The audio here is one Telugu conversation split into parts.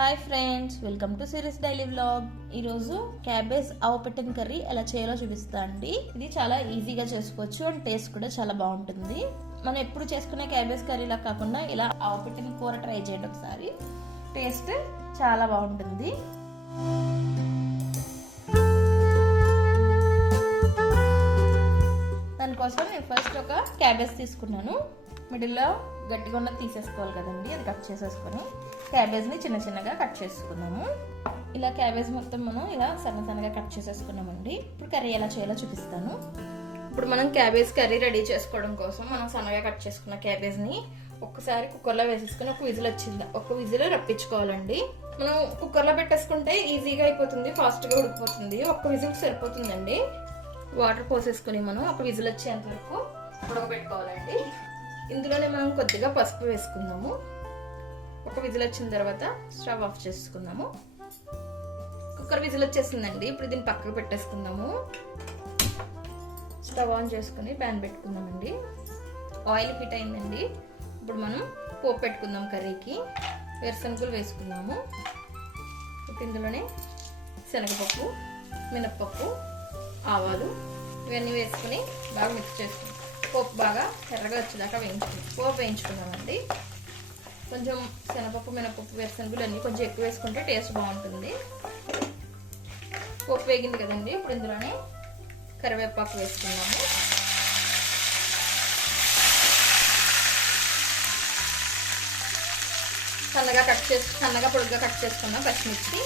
Hi friends welcome to series daily vlog. ఈరోజు క్యాబేజ్ ఆవపెట్టిన కర్రీ ఎలా చేయాలో చూపిస్తా అండి. ఇది చాలా ఈజీగా చేసుకోవచ్చు అండ్ టేస్ట్ కూడా చాలా బాగుంటుంది. మనం ఎప్పుడు చేసుకునే క్యాబేజ్ కర్రీలా కాకుండా ఇలా ఆవపెట్టిన కూర ట్రై చేయండి ఒకసారి. టేస్ట్ చాలా బాగుంటుంది. దానికోసం నేను ఫస్ట్ ఒక క్యాబేజ్ తీసుకున్నాను. మిడిల్లో గట్టిగా ఉన్నది తీసేసుకోవాలి కదండి అది కట్ చేసేసుకొని. క్యాబేజ్ని చిన్న చిన్నగా కట్ చేసుకున్నాము. ఇలా క్యాబేజ్ మొత్తం మనం ఇలా సన్న సన్నగా కట్ చేసేసుకున్నామండి. ఇప్పుడు కర్రీ ఎలా చేయాలో చూపిస్తాను. ఇప్పుడు మనం క్యాబేజ్ కర్రీ రెడీ చేసుకోవడం కోసం మనం సన్నగా కట్ చేసుకున్న క్యాబేజ్ని ఒక్కసారి కుక్కర్లో వేసేసుకుని ఒక విజిల్ వచ్చింది. ఒక విజిల్ రప్పించుకోవాలండి. మనం కుక్కర్లో పెట్టేసుకుంటే ఈజీగా అయిపోతుంది ఫాస్ట్గా ఉడికిపోతుంది. ఒక్క విజిల్ సరిపోతుందండి. వాటర్ పోసేసుకుని మనం ఒక విజిల్ వచ్చేంత వరకు ఉడకబెట్టుకోవాలండి. ఇందులోనే మనం కొద్దిగా పసుపు వేసుకుందాము. ఒక విజిల్ వచ్చిన తర్వాత స్టవ్ ఆఫ్ చేసుకుందాము. కుక్కర్ విజిల్ వచ్చేసిందండి. ఇప్పుడు దీన్ని పక్కకు పెట్టేసుకుందాము. స్టవ్ ఆన్ చేసుకుని ప్యాన్ పెట్టుకుందామండి. ఆయిల్ హీట్ అయిందండి. ఇప్పుడు మనం పోపు పెట్టుకుందాం కర్రీకి. వేరుశనగలు వేసుకుందాము. ఇప్పుడు ఇందులోనే శనగపప్పు మినప్పప్పు ఆవాలు ఇవన్నీ వేసుకుని బాగా మిక్స్ చేసుకుందాం. పోపు బాగా ఎర్రగా వచ్చేదాకా వేయించుకుందాం. పోపు వేయించుకున్నామండి కొంచెం శనగపప్పు మినపప్పు వేరుశనగలు అన్నీ కొంచెం ఎక్కువ వేసుకుంటే టేస్ట్ బాగుంటుంది. పప్పు వేగింది కదండి ఇప్పుడు ఇందులోనే కరివేపాకు వేసుకున్నాము సన్నగా కట్ చేసి సన్నగా పొడుగ్గా కట్ చేసుకున్నాం పచ్చిమిర్చి.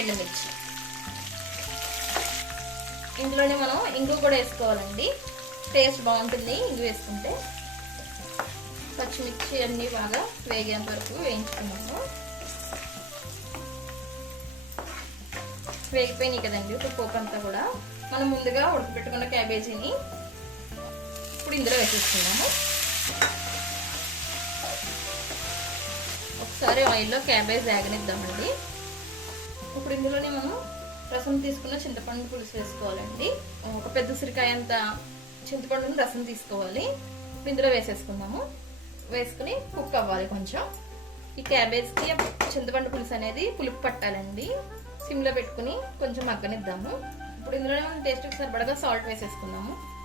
ఎండుమిర్చి. ఇందులోనే మనం ఇంగు కూడా వేసుకోవాలండి. టేస్ట్ బాగుంటుంది ఇంగు వేసుకుంటే. పచ్చిమిర్చి అన్నీ బాగా వేగేంత వరకు వేయించుకున్నాము. వేగిపోయినాయి కదండి ఇప్పుడు పోపు అంతా కూడా. మనం ముందుగా ఉడకపెట్టుకున్న క్యాబేజీని ఇప్పుడు ఇందులో వేసేసుకున్నాము ఒకసారి ఆయిల్లో క్యాబేజ్ వేగనిద్దామండి. ఇప్పుడు ఇందులోనే మనం రసం తీసుకున్న చింతపండు పులుసు వేసుకోవాలండి. ఒక పెద్ద ఉసిరికాయ అంత చింతపండు రసం తీసుకోవాలి. ఇందులో వేసేసుకుందాము. వేసుకుని కుక్ అవ్వాలి కొంచెం. ఈ క్యాబేజ్కి చింతపండు పులుసు అనేది పులుపు పట్టాలండి. సిమ్లో పెట్టుకుని కొంచెం మగ్గనిద్దాము. ఇప్పుడు ఇందులోనే మనం టేస్ట్కి సరిపడగా సాల్ట్ వేసేసుకుందాము.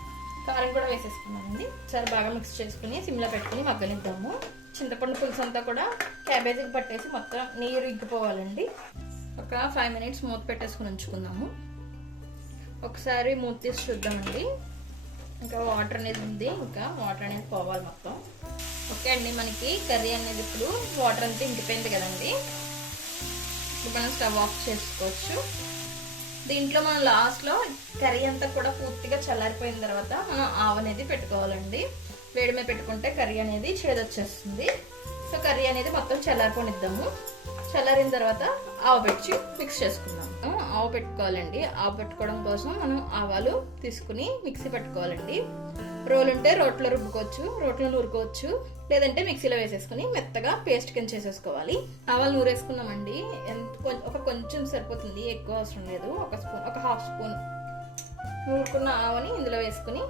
కారం కూడా వేసేసుకున్నామండి. చాలా బాగా మిక్స్ చేసుకుని సిమ్లో పెట్టుకుని మగ్గనిద్దాము. చింతపండు పులుసు అంతా కూడా క్యాబేజీకి పట్టేసి మొత్తం నీరు ఇగ్గిపోవాలండి ఒక ఫైవ్ మినిట్స్ మూత పెట్టేసుకుని ఉంచుకుందాము. ఒకసారి మూత తీసి చూద్దామండి. ఇంకా వాటర్ అనేది ఉంది. ఇంకా వాటర్ అనేది పోవాలి మొత్తం. ఓకే అండి మనకి కర్రీ అనేది ఇప్పుడు వాటర్ అంతా ఇంకిపోయింది కదండి. ఇప్పుడు మనం స్టవ్ ఆఫ్ చేసుకోవచ్చు. దీంట్లో మనం లాస్ట్లో కర్రీ అంతా కూడా పూర్తిగా చల్లారిపోయిన తర్వాత మనం ఆవు అనేది పెట్టుకోవాలండి. వేడి మీద పెట్టుకుంటే కర్రీ అనేది చేదొచ్చేస్తుంది సో కర్రీ అనేది మొత్తం చల్లారిపోనిద్దాము. చల్లారిన తర్వాత ఆవు పెట్టి మిక్స్ చేసుకుందాము. ఆవు పెట్టుకోవాలండి. ఆవు పెట్టుకోవడం కోసం మనం ఆవాలు తీసుకుని మిక్సీ పెట్టుకోవాలండి. రోలు ఉంటే రోట్లో రుబ్బుకోవచ్చు రోట్లో నూరుకోవచ్చు లేదంటే మిక్సీలో వేసేసుకుని మెత్తగా పేస్ట్ కింద చేసేసుకోవాలి. ఆవాలు నూరేసుకున్నామండి. ఎంత ఒక కొంచెం సరిపోతుంది. ఎక్కువ అవసరం లేదు. ఒక స్పూన్ ఒక హాఫ్ స్పూన్ నూరుకున్న ఆవని ఇందులో వేసుకుని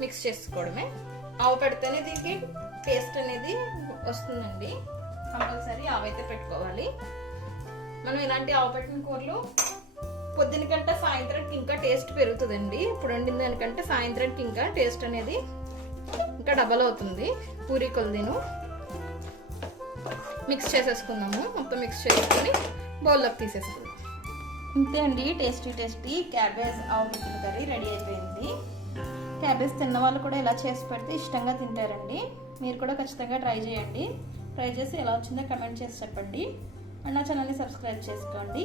మిక్స్ చేసుకోవడమే. ఆవు పెడితేనే దీనికి పేస్ట్ అనేది వస్తుందండి. కంపల్సరీ ఆవైతే పెట్టుకోవాలి. మనం ఇలాంటి ఆవు పెట్టిన కూరలు పొద్దున కంటే సాయంత్రానికి ఇంకా టేస్ట్ పెరుగుతుందండి. ఇప్పుడు వండిన దానికంటే సాయంత్రానికి ఇంకా టేస్ట్ అనేది ఇంకా డబల్ అవుతుంది. పూరి కొలదీను మిక్స్ చేసేసుకుందాము. మొత్తం మిక్స్ చేసుకొని బౌల్లోకి తీసేసుకుందాం. అంతే అండి. టేస్టీ టేస్టీ క్యాబేజ్ ఆవు పెట్టిన కర్రీ రెడీ అయిపోయింది. క్యాబేజ్ తిన్న వాళ్ళు కూడా ఇలా చేసి పెడితే ఇష్టంగా తింటారండి. మీరు కూడా ఖచ్చితంగా ట్రై చేయండి. ట్రై చేసి ఎలా వచ్చిందో కమెంట్ చేసి చెప్పండి. అండ్ నా ఛానల్ని సబ్స్క్రైబ్ చేసుకోండి.